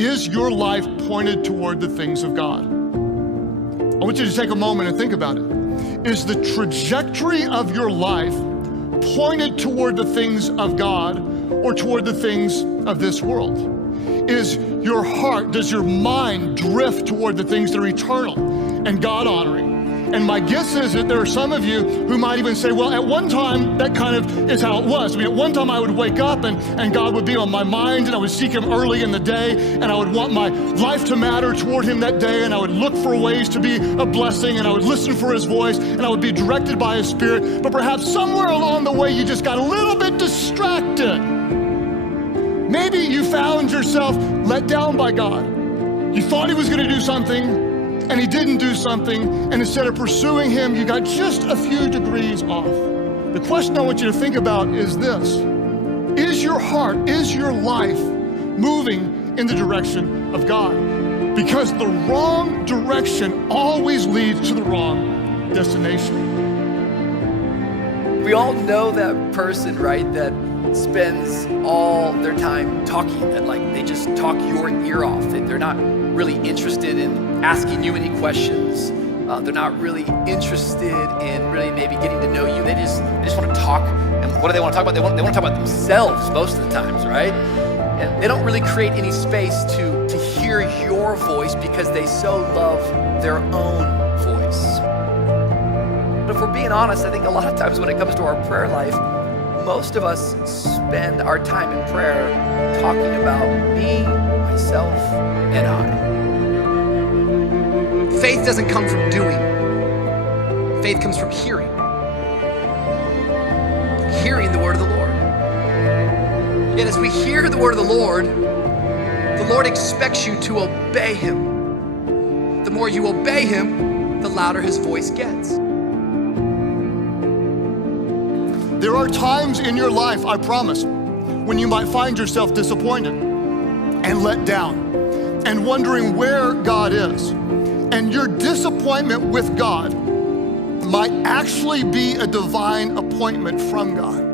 is your life pointed toward the things of God? I want you to take a moment and think about it. Is the trajectory of your life pointed toward the things of God or toward the things of this world? Is your heart, does your mind drift toward the things that are eternal and God-honoring? And my guess is that there are some of you who might even say, well, at one time, that kind of is how it was. I mean, at one time I would wake up and God would be on my mind, and I would seek him early in the day, and I would want my life to matter toward him that day, and I would look for ways to be a blessing, and I would listen for his voice, and I would be directed by his spirit. But perhaps somewhere along the way, you just got a little bit distracted. Maybe you found yourself let down by God. You thought he was gonna do something, and he didn't do something, and instead of pursuing him, you got just a few degrees off. The question I want you to think about is this: is your heart, is your life moving in the direction of God? Because the wrong direction always leads to the wrong destination. We all know that person, right, that spends all their time talking, that like they just talk your ear off, that they're not really interested in asking you any questions. They're not really interested in really maybe getting to know you. They just want to talk. And what do they want to talk about? They want to talk about themselves most of the times, right? And they don't really create any space to hear your voice because they so love their own voice. But if we're being honest, I think a lot of times when it comes to our prayer life, most of us spend our time in prayer talking about me, myself, and I. Faith doesn't come from doing. Faith comes from hearing. Hearing the word of the Lord. Yet as we hear the word of the Lord expects you to obey him. The more you obey him, the louder his voice gets. There are times in your life, I promise, when you might find yourself disappointed and let down and wondering where God is. And your disappointment with God might actually be a divine appointment from God.